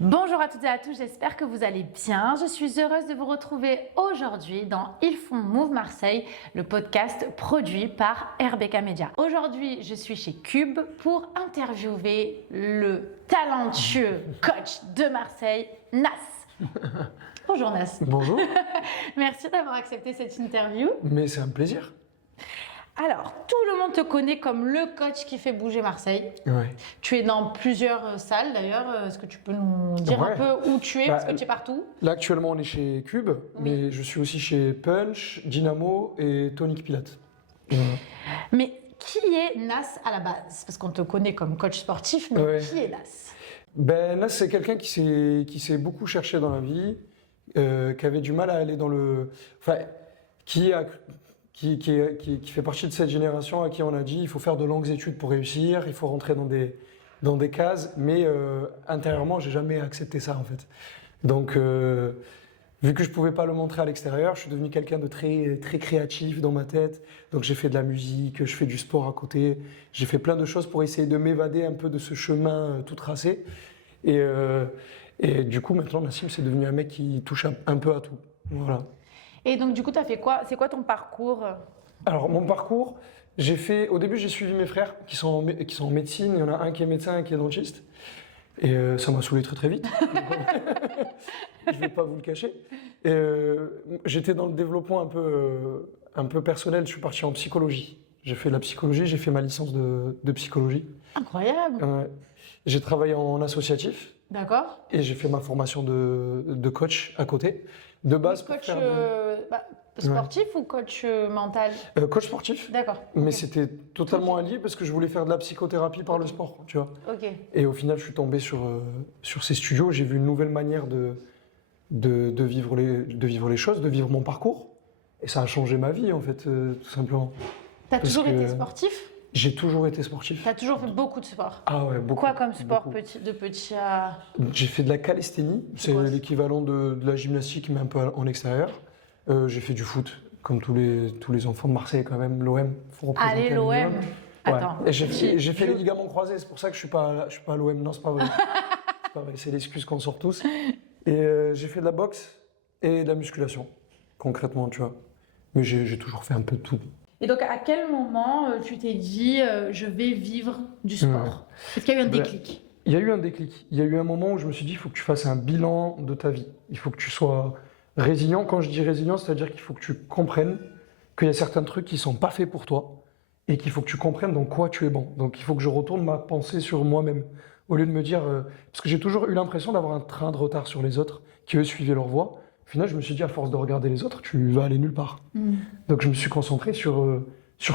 Bonjour à toutes et à tous, j'espère que vous allez bien. Je suis heureuse de vous retrouver aujourd'hui dans Ils font Move Marseille, le podcast produit par RBK Media. Aujourd'hui, je suis chez Cube pour interviewer le talentueux coach de Marseille, Nas. Bonjour Nas. Bonjour. Merci d'avoir accepté cette interview. Mais c'est un plaisir. Alors, tout le monde te connaît comme le coach qui fait bouger Marseille. Ouais. Tu es dans plusieurs salles d'ailleurs. Est-ce que tu peux nous dire un peu où tu es parce que tu es partout? Là, actuellement, on est chez Cube, mais je suis aussi chez Punch, Dynamo et Tonic Pilate. Mais qui est Nas à la base? Parce qu'on te connaît comme coach sportif, mais qui est Nas? Nas, c'est quelqu'un qui s'est beaucoup cherché dans la vie, qui avait du mal à aller dans le... Enfin, qui fait partie de cette génération à qui on a dit il faut faire de longues études pour réussir, il faut rentrer dans des cases, mais intérieurement, j'ai jamais accepté ça en fait. Donc, vu que je pouvais pas le montrer à l'extérieur, je suis devenu quelqu'un de très créatif dans ma tête. Donc, j'ai fait de la musique, je fais du sport à côté, j'ai fait plein de choses pour essayer de m'évader un peu de ce chemin tout tracé. Et du coup, maintenant, Nassim, c'est devenu un mec qui touche un peu à tout. Voilà. Et donc, du coup, tu as fait quoi? C'est quoi ton parcours? Alors, mon parcours, au début, j'ai suivi mes frères qui sont en médecine. Il y en a un qui est médecin, un qui est dentiste. Et ça m'a saoulé très vite. Je vais pas vous le cacher. J'étais dans le développement un peu personnel. Je suis parti en psychologie. J'ai fait de la psychologie, j'ai fait ma licence de psychologie. Incroyable. J'ai travaillé en associatif. D'accord. Et j'ai fait ma formation de coach à côté. De base, coach sportif ou coach mental? Coach sportif. D'accord. Mais c'était totalement allié parce que je voulais faire de la psychothérapie par le sport, tu vois. Ok. Et au final, je suis tombé sur ces studios. J'ai vu une nouvelle manière de vivre les choses, de vivre mon parcours. Et ça a changé ma vie, en fait, tout simplement. T'as toujours été sportif? J'ai toujours été sportif. T'as toujours fait beaucoup de sport? Ah ouais, beaucoup. Quoi comme sport, beaucoup. de petit à... J'ai fait de la calisthénie. C'est l'équivalent de la gymnastique, mais un peu en extérieur. J'ai fait du foot, comme tous les enfants de Marseille, quand même. L'OM, faut représenter. Allez, l'OM. Ouais. Attends. Et j'ai fait les ligaments croisés, c'est pour ça que je suis pas à l'OM. Non, c'est pas vrai. C'est pas vrai, c'est l'excuse qu'on sort tous. Et j'ai fait de la boxe et de la musculation, concrètement, tu vois. Mais j'ai toujours fait un peu de tout. Et donc, à quel moment tu t'es dit je vais vivre du sport? Est-ce qu'il y a eu un déclic? Il y a eu un déclic. Il y a eu un moment où je me suis dit il faut que tu fasses un bilan de ta vie. Il faut que tu sois résilient. Quand je dis résilient, c'est-à-dire qu'il faut que tu comprennes qu'il y a certains trucs qui sont pas faits pour toi et qu'il faut que tu comprennes dans quoi tu es bon. Donc, il faut que je retourne ma pensée sur moi-même. Au lieu de me dire... parce que j'ai toujours eu l'impression d'avoir un train de retard sur les autres qui, eux, suivaient leur voie. Au final, je me suis dit, à force de regarder les autres, tu vas aller nulle part. Donc, je me suis concentré sur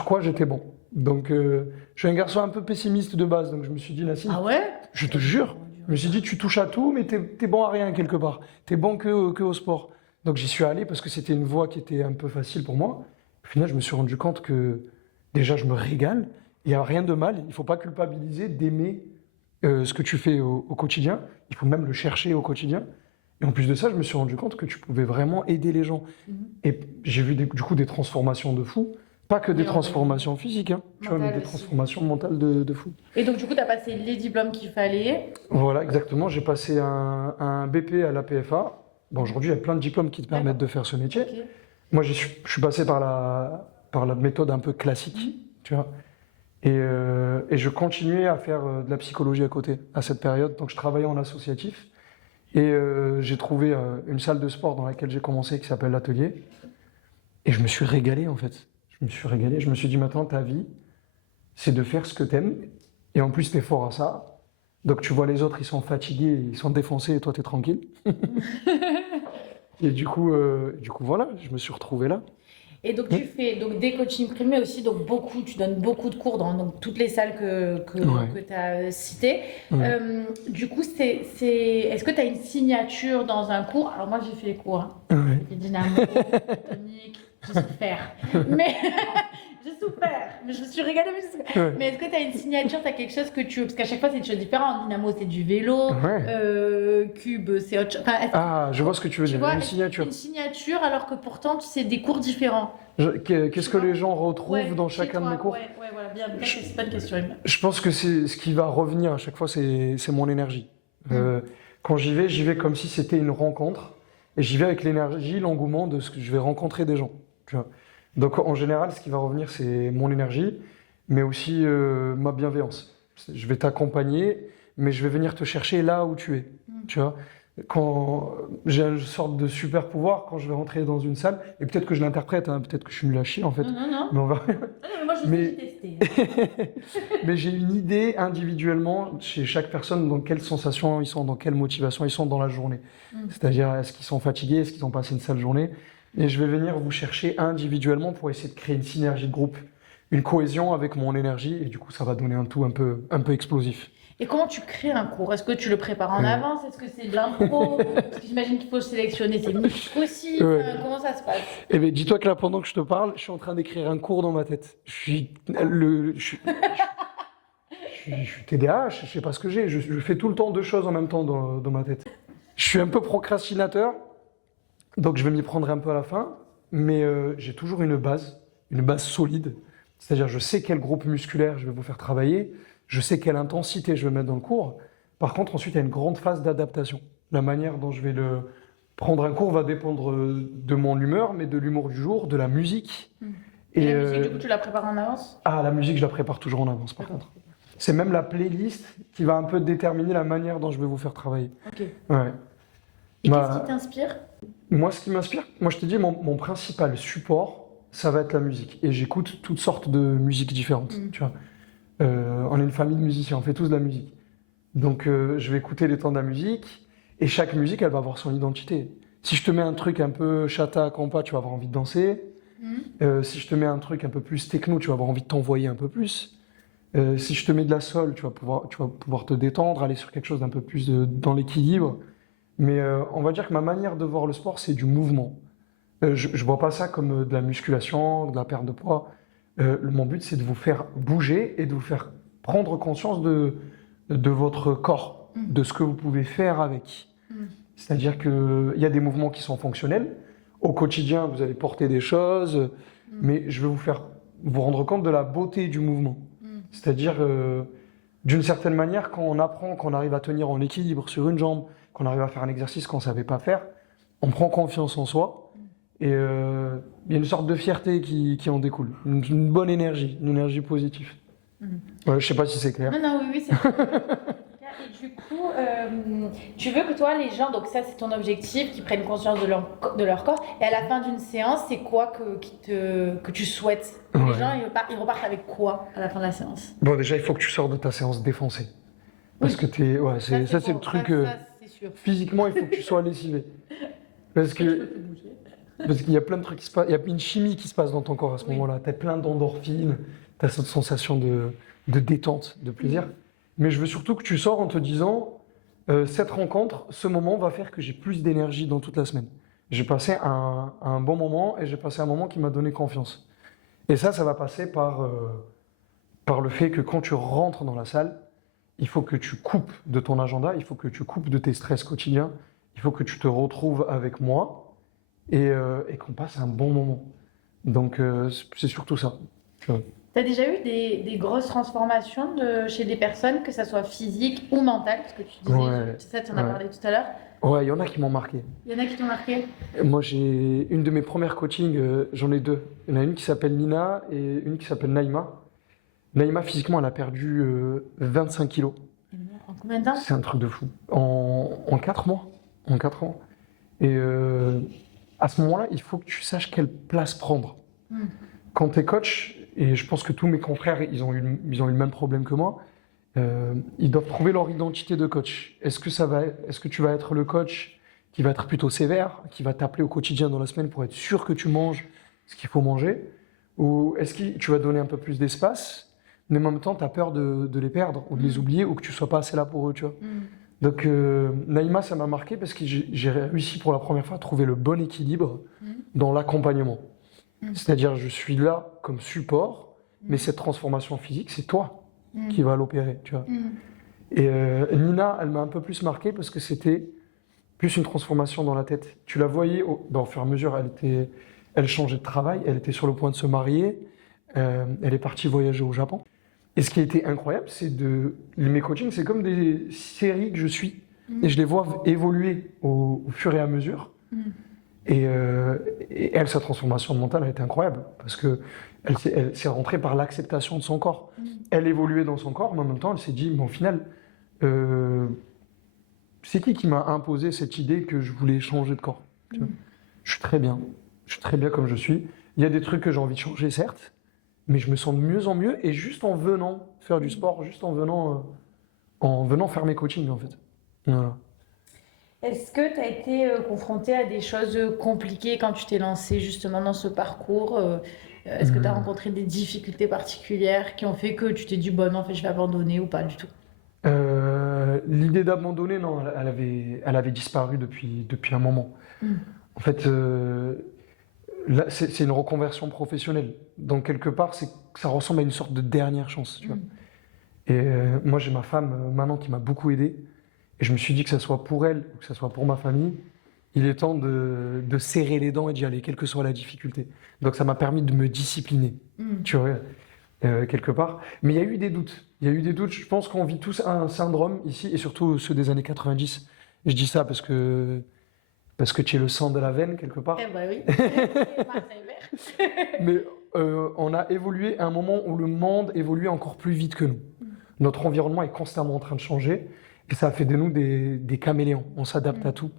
quoi j'étais bon. Donc, je suis un garçon un peu pessimiste de base. Donc, je me suis dit, Nassim, ah ouais? Je te jure, je me suis dit, tu touches à tout, mais t'es bon à rien quelque part. T'es bon que au sport. Donc, j'y suis allé parce que c'était une voie qui était un peu facile pour moi. Au final, je me suis rendu compte que, déjà, je me régale. Il n'y a rien de mal. Il ne faut pas culpabiliser d'aimer ce que tu fais au quotidien. Il faut même le chercher au quotidien. Et en plus de ça, je me suis rendu compte que tu pouvais vraiment aider les gens. Et j'ai vu du coup des transformations de fou. Pas que des transformations physiques, hein, tu vois, mais des transformations mentales de fou. Et donc du coup, tu as passé les diplômes qu'il fallait? Voilà, exactement. J'ai passé un BP à la PFA. Bon, aujourd'hui, il y a plein de diplômes qui te permettent de faire ce métier. Okay. Moi, je suis passé par la méthode un peu classique, tu vois. Et je continuais à faire de la psychologie à côté, à cette période. Donc, je travaillais en associatif. Et j'ai trouvé une salle de sport dans laquelle j'ai commencé qui s'appelle l'Atelier. Et je me suis régalé en fait. Je me suis dit maintenant ta vie, c'est de faire ce que t'aimes. Et en plus t'es fort à ça. Donc tu vois les autres, ils sont fatigués, ils sont défoncés et toi t'es tranquille. Et du coup voilà, je me suis retrouvé là. Et donc tu fais des coachings privés aussi, donc tu donnes beaucoup de cours dans toutes les salles que tu as citées. Du coup, est-ce que tu as une signature dans un cours? Alors moi j'ai fait les cours, hein. Dynamo, tonique, j'ai souffert. Mais j'ai souffert, mais je me suis régalée. Mais est-ce que tu as une signature, tu as quelque chose que tu veux? Parce qu'à chaque fois c'est des choses différentes. Dynamo c'est du vélo, Cube c'est autre chose. Enfin, je vois ce que tu veux dire. Une signature. Une signature alors que pourtant c'est des cours différents. Qu'est-ce que les gens retrouvent dans chacun de mes cours? Voilà, bien. C'est pas une question. Je pense que c'est ce qui va revenir à chaque fois, c'est mon énergie. Quand j'y vais comme si c'était une rencontre. Et j'y vais avec l'énergie, l'engouement de ce que je vais rencontrer des gens. Tu vois. Donc en général, ce qui va revenir, c'est mon énergie, mais aussi ma bienveillance. Je vais t'accompagner, mais je vais venir te chercher là où tu es. Tu vois. Quand j'ai une sorte de super pouvoir, quand je vais rentrer dans une salle, et peut-être que je l'interprète, hein, peut-être que je suis nul à chier en fait, Non. mais on va. Non, mais moi, je sais tester. Mais j'ai une idée individuellement chez chaque personne dans quelle sensation ils sont, dans quelle motivation ils sont dans la journée. C'est-à-dire, est-ce qu'ils sont fatigués, est-ce qu'ils ont passé une sale journée? Et je vais venir vous chercher individuellement pour essayer de créer une synergie de groupe, une cohésion avec mon énergie, et du coup, ça va donner un tout un peu explosif. Et comment tu crées un cours? Est-ce que tu le prépares en avance? Est-ce que c'est de l'impro? Parce que j'imagine qu'il faut sélectionner ses musiques aussi. Ouais. Comment ça se passe? Eh bien, dis-toi que là, pendant que je te parle, je suis en train d'écrire un cours dans ma tête. Je suis TDAH, je sais pas ce que j'ai. Je fais tout le temps 2 choses en même temps dans ma tête. Je suis un peu procrastinateur, donc je vais m'y prendre un peu à la fin, mais j'ai toujours une base solide. C'est-à-dire, je sais quel groupe musculaire je vais vous faire travailler, je sais quelle intensité je vais mettre dans le cours. Par contre, ensuite, il y a une grande phase d'adaptation. La manière dont je vais prendre un cours va dépendre de mon humeur, mais de l'humour du jour, de la musique. Et la musique, du coup, tu la prépares en avance? Ah, la musique, je la prépare toujours en avance, par contre. C'est même la playlist qui va un peu déterminer la manière dont je vais vous faire travailler. Ok. Ouais. Et qu'est-ce qui t'inspire? Moi, ce qui m'inspire, moi je te dis, mon principal support, ça va être la musique. Et j'écoute toutes sortes de musiques différentes. Tu vois. On est une famille de musiciens, on fait tous de la musique. Donc je vais écouter les temps de la musique, et chaque musique, elle va avoir son identité. Si je te mets un truc un peu chata, compas, tu vas avoir envie de danser. Si je te mets un truc un peu plus techno, tu vas avoir envie de t'envoyer un peu plus. Si je te mets de la soul, tu vas pouvoir te détendre, aller sur quelque chose d'un peu plus dans l'équilibre. Mais on va dire que ma manière de voir le sport, c'est du mouvement. Je ne vois pas ça comme de la musculation, de la perte de poids. Mon but, c'est de vous faire bouger et de vous faire prendre conscience de votre corps, de ce que vous pouvez faire avec. C'est-à-dire qu'il y a des mouvements qui sont fonctionnels. Au quotidien, vous allez porter des choses, mais je vais vous faire vous rendre compte de la beauté du mouvement. C'est-à-dire, d'une certaine manière, quand on apprend, qu'on arrive à tenir en équilibre sur une jambe, qu'on arrive à faire un exercice qu'on ne savait pas faire, on prend confiance en soi et il y a une sorte de fierté qui en découle, une bonne énergie, une énergie positive. Je ne sais pas si c'est clair. Non, oui, c'est clair. Et du coup, tu veux que toi, les gens, donc ça c'est ton objectif, qu'ils prennent conscience de leur corps, et à la fin d'une séance, c'est quoi que tu souhaites? Les gens, ils repartent avec quoi à la fin de la séance? Bon, déjà, il faut que tu sors de ta séance défoncée. Parce que ça, c'est le truc. C'est sûr. Physiquement, il faut que tu sois lessivé. Parce qu'il y a plein de trucs qui se passent. Il y a une chimie qui se passe dans ton corps à ce moment-là. Tu as plein d'endorphines, tu as cette sensation de détente, de plaisir. Mais je veux surtout que tu sors en te disant cette rencontre, ce moment va faire que j'ai plus d'énergie dans toute la semaine. J'ai passé un bon moment et j'ai passé un moment qui m'a donné confiance. Et ça va passer par le fait que quand tu rentres dans la salle, il faut que tu coupes de ton agenda, il faut que tu coupes de tes stress quotidiens, il faut que tu te retrouves avec moi et qu'on passe un bon moment. Donc c'est surtout ça. Tu as déjà eu des grosses transformations chez des personnes, que ça soit physique ou mentale, parce que tu disais, ça tu en as parlé tout à l'heure. Ouais, il y en a qui m'ont marqué. Il y en a qui t'ont marqué? Moi, j'ai une de mes premières coachings, j'en ai 2. Il y en a une qui s'appelle Nina et une qui s'appelle Naïma. Naïma, physiquement, elle a perdu 25 kilos. En combien de temps? C'est un truc de fou. En 4 mois. En 4 ans. Et à ce moment-là, il faut que tu saches quelle place prendre. Quand tu es coach, et je pense que tous mes confrères, ils ont eu le même problème que moi, ils doivent trouver leur identité de coach. Est-ce que tu vas être le coach qui va être plutôt sévère, qui va t'appeler au quotidien dans la semaine pour être sûr que tu manges ce qu'il faut manger? Ou est-ce que tu vas donner un peu plus d'espace, mais en même temps, tu as peur de les perdre ou de les oublier ou que tu ne sois pas assez là pour eux, tu vois? Donc, Naïma, ça m'a marqué parce que j'ai réussi pour la première fois à trouver le bon équilibre dans l'accompagnement. C'est-à-dire, je suis là comme support, mais cette transformation physique, c'est toi qui vas l'opérer, tu vois. Et Nina, elle m'a un peu plus marqué parce que c'était plus une transformation dans la tête. Tu la voyais, au fur et à mesure, elle changeait de travail, elle était sur le point de se marier, elle est partie voyager au Japon. Et ce qui a été incroyable, mes coachings, c'est comme des séries que je suis. Et je les vois évoluer au fur et à mesure. Et elle, sa transformation mentale a été incroyable parce que elle s'est rentrée par l'acceptation de son corps. Elle évoluait dans son corps, mais en même temps, elle s'est dit, mais au final, c'est qui m'a imposé cette idée que je voulais changer de corps, tu vois. Je suis très bien. Je suis très bien comme je suis. Il y a des trucs que j'ai envie de changer, certes, mais je me sens de mieux en mieux. Et juste en venant faire du sport, juste en venant faire mes coachings, en fait. Voilà. Est-ce que tu as été confronté à des choses compliquées quand tu t'es lancé justement dans ce parcours? Est-ce que tu as rencontré des difficultés particulières qui ont fait que tu t'es dit, bon, non, en fait, je vais abandonner ou pas du tout? L'idée d'abandonner, non, elle avait disparu depuis un moment. En fait, là, c'est une reconversion professionnelle. Donc, quelque part, ça ressemble à une sorte de dernière chance, tu vois. Et moi, j'ai ma femme maintenant qui m'a beaucoup aidé. Et je me suis dit que ça soit pour elle ou que ça soit pour ma famille, il est temps de serrer les dents et d'y aller, quelle que soit la difficulté. Donc, ça m'a permis de me discipliner, tu vois, quelque part. Mais il y a eu des doutes. Il y a eu des doutes. Je pense qu'on vit tous un syndrome ici, et surtout ceux des années 90. Je dis ça parce que tu es le sang de la veine, quelque part. Eh ben oui, Marseille vert. Mais on a évolué à un moment où le monde évolue encore plus vite que nous. Notre environnement est constamment en train de changer et ça fait de nous des caméléons. On s'adapte à tout.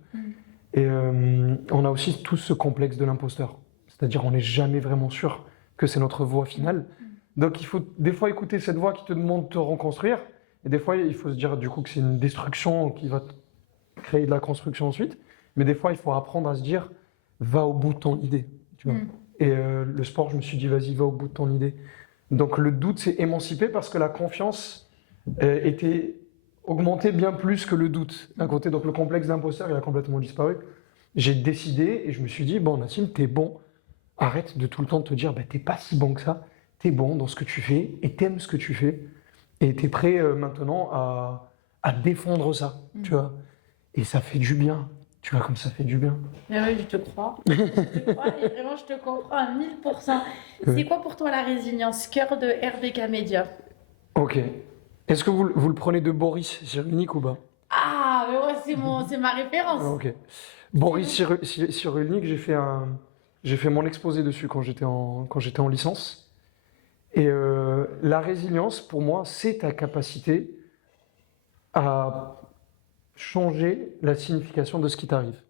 Et on a aussi tous ce complexe de l'imposteur. C'est-à-dire on n'est jamais vraiment sûr que c'est notre voie finale. Donc il faut des fois écouter cette voix qui te demande de te reconstruire. Et des fois, il faut se dire du coup que c'est une destruction qui va créer de la construction ensuite. Mais des fois, il faut apprendre à se dire, va au bout de ton idée. Tu vois. Et le sport, je me suis dit, vas-y, va au bout de ton idée. Donc le doute s'est émancipé parce que la confiance était augmentée bien plus que le doute. D'un côté, donc le complexe d'imposteur, il a complètement disparu. J'ai décidé et je me suis dit, bon, Nassim, t'es bon. Arrête de tout le temps te dire, bah, t'es pas si bon que ça. T'es bon dans ce que tu fais et t'aimes ce que tu fais. Et t'es prêt maintenant à défendre ça, tu vois. Et ça fait du bien. Tu vois comme ça fait du bien. Mais oui, je te crois. Je te crois et vraiment, je te comprends à 1000%. C'est quoi pour toi la résilience? Cœur de RBK Media. Ok. Est-ce que vous le prenez de Boris Cyrulnik ou pas? Ah, mais ouais, c'est ma référence. Ok. Boris Cyrulnik, j'ai fait mon exposé dessus quand j'étais en licence. Et la résilience, pour moi, c'est ta capacité à changer la signification de ce qui t'arrive.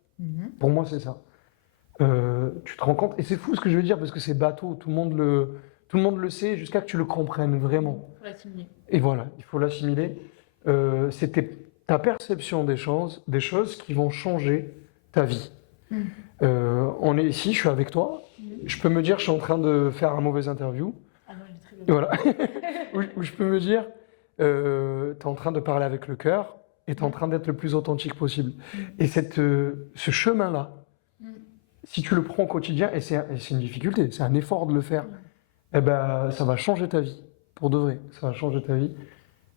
Pour moi, c'est ça. Tu te rends compte, et c'est fou ce que je veux dire, parce que c'est bateau, tout le monde le sait, jusqu'à que tu le comprennes vraiment. Il faut l'assimiler. Et voilà, il faut l'assimiler. C'est ta perception des choses qui vont changer ta vie. On est ici, je suis avec toi, je peux me dire, je suis en train de faire un mauvais interview. Ah non, il est très bien. Voilà. Ou je peux me dire, tu es en train de parler avec le cœur et tu es en train d'être le plus authentique possible. Et ce chemin-là, si tu le prends au quotidien, et c'est une difficulté, c'est un effort de le faire, eh ben, ça va changer ta vie, pour de vrai, ça va changer ta vie.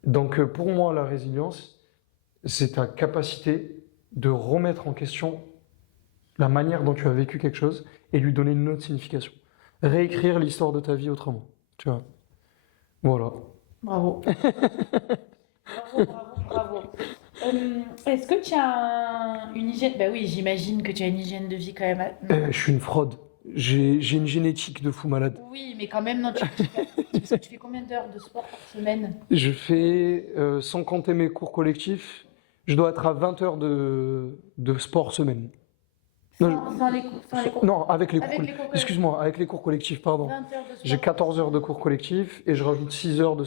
Donc pour moi, la résilience, c'est ta capacité de remettre en question la manière dont tu as vécu quelque chose et lui donner une autre signification. Réécrire l'histoire de ta vie autrement, tu vois. Voilà. Bravo. Bravo. Est-ce que tu as une hygiène? Ben oui, j'imagine que tu as une hygiène de vie quand même. Je suis une fraude. J'ai une génétique de fou malade. Oui, mais quand même, non, tu fais combien d'heures de sport par semaine? Je fais, sans compter mes cours collectifs, je dois être à 20 heures de sport semaine. Sans les cours. Non, avec les cours Avec les collectifs. cours Excuse-moi, avec les cours collectifs, pardon. 20 heures de sport. J'ai 14 heures de cours collectifs et je rajoute 6 heures de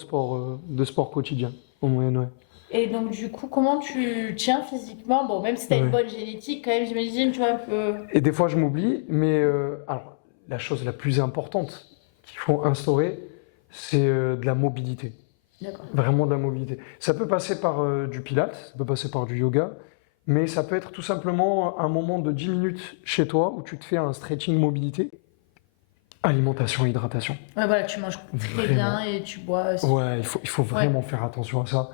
sport quotidien, en moyenne, ouais. Et donc, du coup, comment tu tiens physiquement? Bon, même si tu as une bonne génétique, quand même, j'imagine, tu vois, un peu. Et des fois, je m'oublie, mais alors, la chose la plus importante qu'il faut instaurer, c'est de la mobilité. D'accord. Vraiment de la mobilité. Ça peut passer par du pilates, ça peut passer par du yoga, mais ça peut être tout simplement un moment de 10 minutes chez toi où tu te fais un stretching mobilité. Alimentation, hydratation. Ouais, voilà, tu manges très bien et tu bois aussi. Ouais, il faut vraiment faire attention à ça.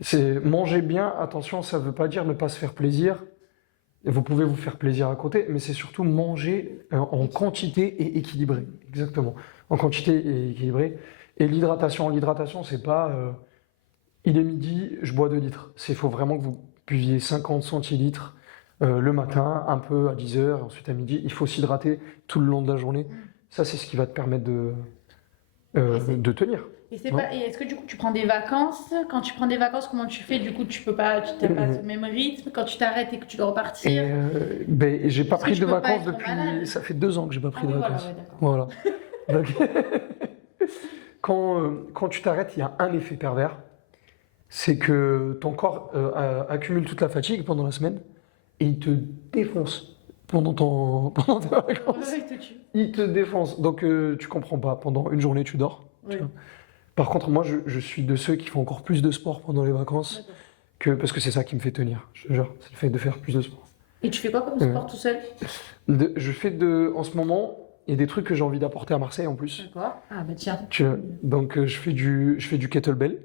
C'est manger bien, attention, ça ne veut pas dire ne pas se faire plaisir. Vous pouvez vous faire plaisir à côté, mais c'est surtout manger en quantité et équilibré. Exactement. En quantité et équilibré. Et l'hydratation, c'est pas il est midi, je bois 2 litres. Il faut vraiment que vous buvez 50 centilitres le matin, un peu à 10 heures, ensuite à midi. Il faut s'hydrater tout le long de la journée. Ça, c'est ce qui va te permettre de tenir. Et est-ce que du coup tu prends des vacances? Quand tu prends des vacances, comment tu fais? Du coup, tu n'as pas ce même rythme. Quand tu t'arrêtes et que tu dois repartir, J'ai pas pris de vacances être malade depuis. Ça fait 2 ans que j'ai pas pris de voilà, vacances. ouais, d'accord. Voilà. Donc, quand tu t'arrêtes, il y a un effet pervers. C'est que ton corps accumule toute la fatigue pendant la semaine et il te défonce pendant tes vacances. Ouais, il te tue. Il te défonce. Donc tu comprends pas. Pendant une journée, tu dors. Tu Ouais. vois. Par contre, moi, je suis de ceux qui font encore plus de sport pendant les vacances parce que c'est ça qui me fait tenir. Je te jure, c'est le fait de faire plus de sport. Et tu fais quoi comme sport tout seul? En ce moment, il y a des trucs que j'ai envie d'apporter à Marseille en plus. D'accord. Ah bah tiens. Donc je fais du kettlebell.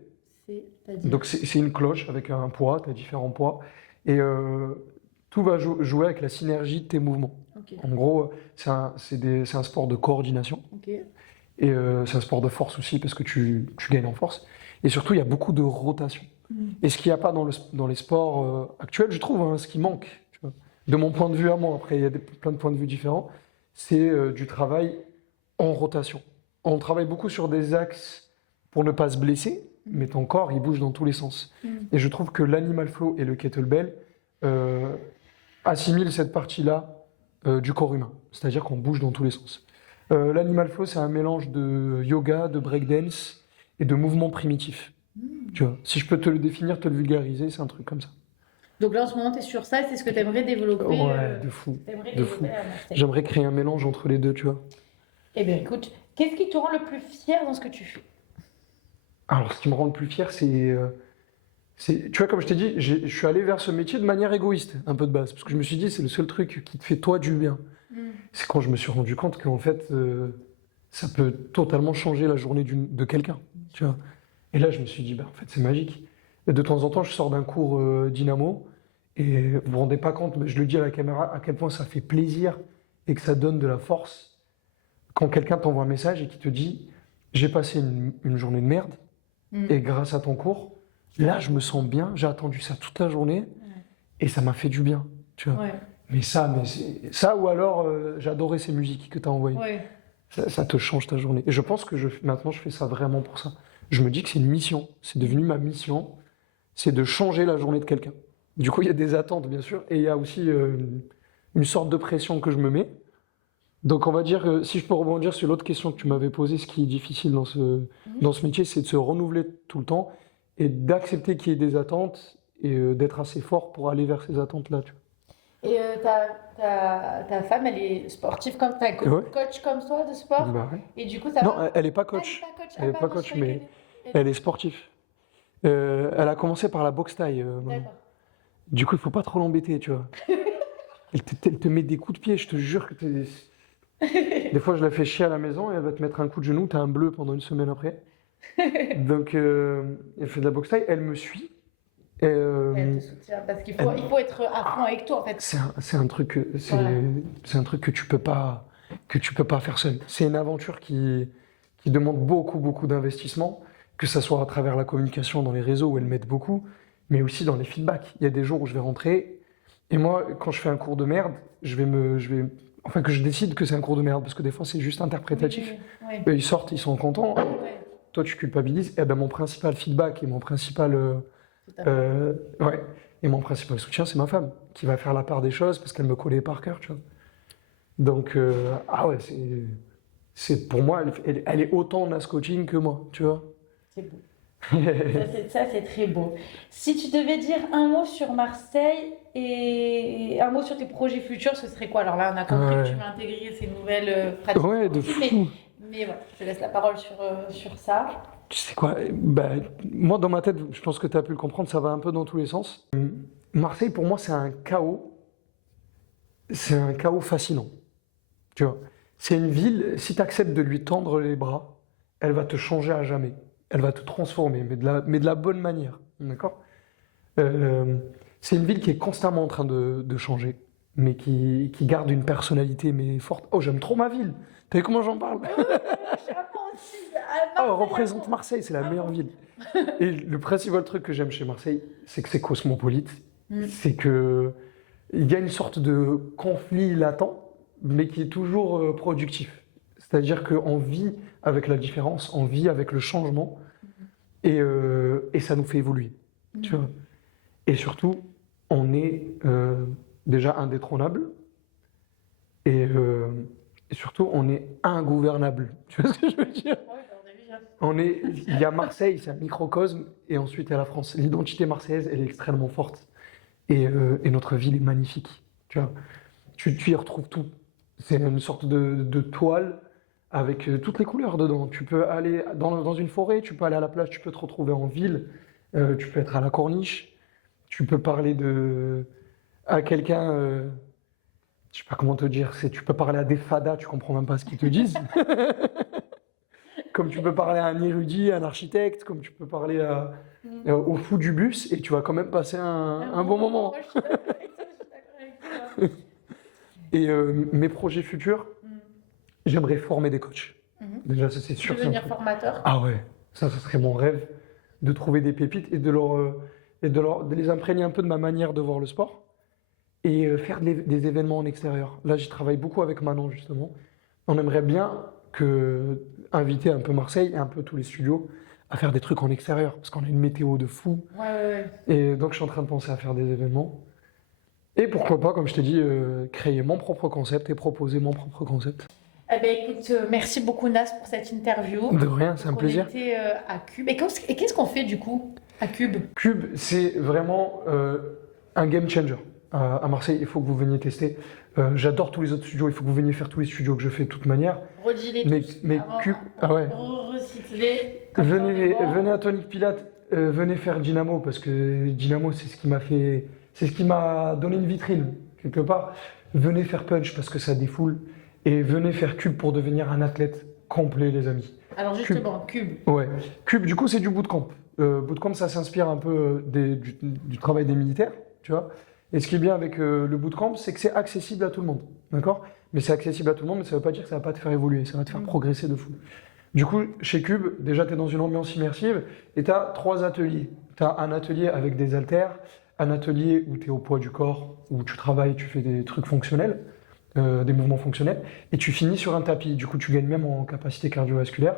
C'est-à-dire? Donc c'est une cloche avec un poids, tu as différents poids. Et tout va jouer avec la synergie de tes mouvements. Ok. En gros, c'est un sport de coordination. Ok. Et c'est un sport de force aussi parce que tu gagnes en force. Et surtout, il y a beaucoup de rotation. Et ce qu'il n'y a pas dans les sports actuels, je trouve, hein, ce qui manque, tu vois, de mon point de vue à moi, après il y a plein de points de vue différents, c'est du travail en rotation. On travaille beaucoup sur des axes pour ne pas se blesser, mais ton corps, il bouge dans tous les sens. Et je trouve que l'animal flow et le kettlebell assimilent cette partie-là du corps humain. C'est-à-dire qu'on bouge dans tous les sens. L'animal flow, c'est un mélange de yoga, de breakdance et de mouvements primitifs. Tu vois, si je peux te le définir, te le vulgariser, c'est un truc comme ça. Donc là, en ce moment, tu es sur ça et c'est ce que tu aimerais développer. Ouais, de fou. T'aimerais De fou. développer à Marseille. J'aimerais créer un mélange entre les deux, tu vois. Eh bien, écoute, qu'est-ce qui te rend le plus fier dans ce que tu fais? Alors, ce qui me rend le plus fier, tu vois, comme je t'ai dit, je suis allé vers ce métier de manière égoïste, un peu de base, parce que je me suis dit, c'est le seul truc qui te fait toi du bien. C'est quand je me suis rendu compte qu'en fait, ça peut totalement changer la journée de quelqu'un, tu vois. Et là, je me suis dit, bah, en fait, c'est magique. Et de temps en temps, je sors d'un cours dynamo, et vous vous rendez pas compte, mais je le dis à la caméra, à quel point ça fait plaisir et que ça donne de la force quand quelqu'un t'envoie un message et qui te dit, j'ai passé une journée de merde, et grâce à ton cours, là, je me sens bien, j'ai attendu ça toute la journée, et ça m'a fait du bien, tu vois. Ouais. Mais ça ou alors j'adorais ces musiques que tu as envoyées. Ouais. Ça te change ta journée. Et je pense que maintenant je fais ça vraiment pour ça. Je me dis que c'est une mission. C'est devenu ma mission. C'est de changer la journée de quelqu'un. Du coup, il y a des attentes, bien sûr. Et il y a aussi une sorte de pression que je me mets. Donc on va dire, si je peux rebondir sur l'autre question que tu m'avais posée, ce qui est difficile dans ce métier, c'est de se renouveler tout le temps et d'accepter qu'il y ait des attentes et d'être assez fort pour aller vers ces attentes-là. Tu vois. Et ta femme, elle est sportive comme toi, coach comme toi de sport? Bah ouais. Et du coup, ça Non, va? elle n'est pas coach. Elle n'est pas coach, mais elle est sportive. Elle a commencé par la boxe thaï. D'accord. Du coup, il ne faut pas trop l'embêter, tu vois. Elle te met des coups de pied, je te jure que des fois, je la fais chier à la maison et elle va te mettre un coup de genou, t'as un bleu pendant une semaine après. Donc, elle fait de la boxe thaï, elle me suit. Elle te soutient parce qu'il faut être à fond avec toi en fait. C'est un truc que tu peux pas faire seul. C'est une aventure qui demande beaucoup d'investissement, que ça soit à travers la communication dans les réseaux où elle m'aide beaucoup, mais aussi dans les feedbacks. Il y a des jours où je vais rentrer et moi, quand je fais un cours de merde, que je décide que c'est un cours de merde parce que des fois c'est juste interprétatif. Oui. Eux, ils sortent, ils sont contents. Ouais. Toi, tu culpabilises. Et ben mon principal feedback et mon principal soutien, c'est ma femme, qui va faire la part des choses parce qu'elle me connaît par cœur, tu vois. Donc, c'est pour moi, elle est autant en Nas coaching que moi, tu vois. C'est beau. Ça, c'est très beau. Si tu devais dire un mot sur Marseille et un mot sur tes projets futurs, ce serait quoi? Alors là, on a compris que tu veux intégrer ces nouvelles pratiques. Ouais, de fou. Mais voilà, je te laisse la parole sur ça. Tu sais quoi, moi dans ma tête, je pense que tu as pu le comprendre, ça va un peu dans tous les sens. Marseille, pour moi, c'est un chaos fascinant. Tu vois, c'est une ville, si tu acceptes de lui tendre les bras, elle va te changer à jamais. Elle va te transformer, mais de la bonne manière. D'accord ? C'est une ville qui est constamment en train de changer, mais qui garde une personnalité mais forte. Oh, j'aime trop ma ville. T'as vu comment j'en parle ? Oh, représente Marseille, c'est la meilleure ville. Et le principal truc que j'aime chez Marseille, c'est que c'est cosmopolite c'est que il y a une sorte de conflit latent, mais qui est toujours productif. C'est-à-dire qu'on vit avec la différence, on vit avec le changement, et ça nous fait évoluer. Tu vois. Et surtout, on est déjà indétrônable, et surtout, on est ingouvernable. Tu vois ce que je veux dire? Il y a Marseille, c'est un microcosme, et ensuite il y a la France. L'identité marseillaise, elle est extrêmement forte. Et notre ville est magnifique. Tu vois. Tu y retrouves tout. C'est une sorte de toile avec toutes les couleurs dedans. Tu peux aller dans une forêt, tu peux aller à la plage, tu peux te retrouver en ville, tu peux être à la corniche, tu peux parler à quelqu'un, je sais pas comment te dire, tu peux parler à des fadas, tu comprends même pas ce qu'ils te disent. Comme tu peux parler à un érudit, à un architecte, comme tu peux parler au fou du bus, et tu vas quand même passer un bon moment. Moi, je suis d'accord avec toi. Et mes projets futurs, j'aimerais former des coachs. Déjà, ça c'est Tu sûr. veux devenir formateur? Ah ouais, ça serait mon rêve, de trouver des pépites et de les imprégner un peu de ma manière de voir le sport et faire des événements en extérieur. Là, j'y travaille beaucoup avec Manon, justement. On aimerait bien inviter un peu Marseille et un peu tous les studios à faire des trucs en extérieur, parce qu'on a une météo de fou. Ouais. Et donc, je suis en train de penser à faire des événements. Et pourquoi pas, comme je t'ai dit, créer mon propre concept et proposer mon propre concept. Eh ben, écoute, merci beaucoup Nas pour cette interview. De rien, c'est un plaisir. On était à Cube. Et qu'est-ce qu'on fait du coup à Cube? Cube, c'est vraiment un game changer. À Marseille, il faut que vous veniez tester. J'adore tous les autres studios, il faut que vous veniez faire tous les studios que je fais de toute manière. Redis-les Mais avant, Cube, ah ouais. Recite-les. Venez à Tonic Pilate, venez faire Dynamo, parce que Dynamo, c'est ce qui m'a donné une vitrine, quelque part. Venez faire Punch, parce que ça défoule. Et venez faire Cube pour devenir un athlète complet, les amis. Alors justement, Cube. Ouais. Cube, du coup, c'est du bootcamp. Bootcamp, ça s'inspire un peu du travail des militaires, tu vois. Et ce qui est bien avec le bootcamp, c'est que c'est accessible à tout le monde, d'accord? Mais c'est accessible à tout le monde, mais ça ne veut pas dire que ça va pas te faire évoluer, ça va te faire progresser de fou. Du coup, chez Cube, déjà, tu es dans une ambiance immersive et tu as 3 ateliers. Tu as un atelier avec des haltères, un atelier où tu es au poids du corps, où tu travailles, tu fais des trucs fonctionnels, des mouvements fonctionnels, et tu finis sur un tapis. Du coup, tu gagnes même en capacité cardiovasculaire.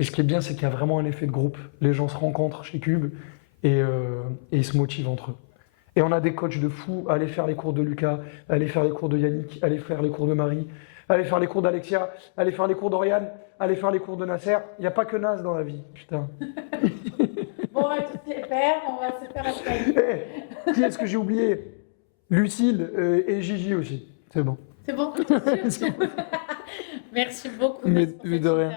Et ce qui est bien, c'est qu'il y a vraiment un effet de groupe. Les gens se rencontrent chez Cube et ils se motivent entre eux. Et on a des coachs de fous. Allez faire les cours de Lucas, allez faire les cours de Yannick, allez faire les cours de Marie, allez faire les cours d'Alexia, allez faire les cours d'Oriane, allez faire les cours de Nasser. Il n'y a pas que Nas dans la vie, putain. Bon, on va tous les faire, on va se faire un Qui est-ce que j'ai oublié? Lucille et Gigi aussi. C'est bon. C'est bon? Merci beaucoup. Mais de rien.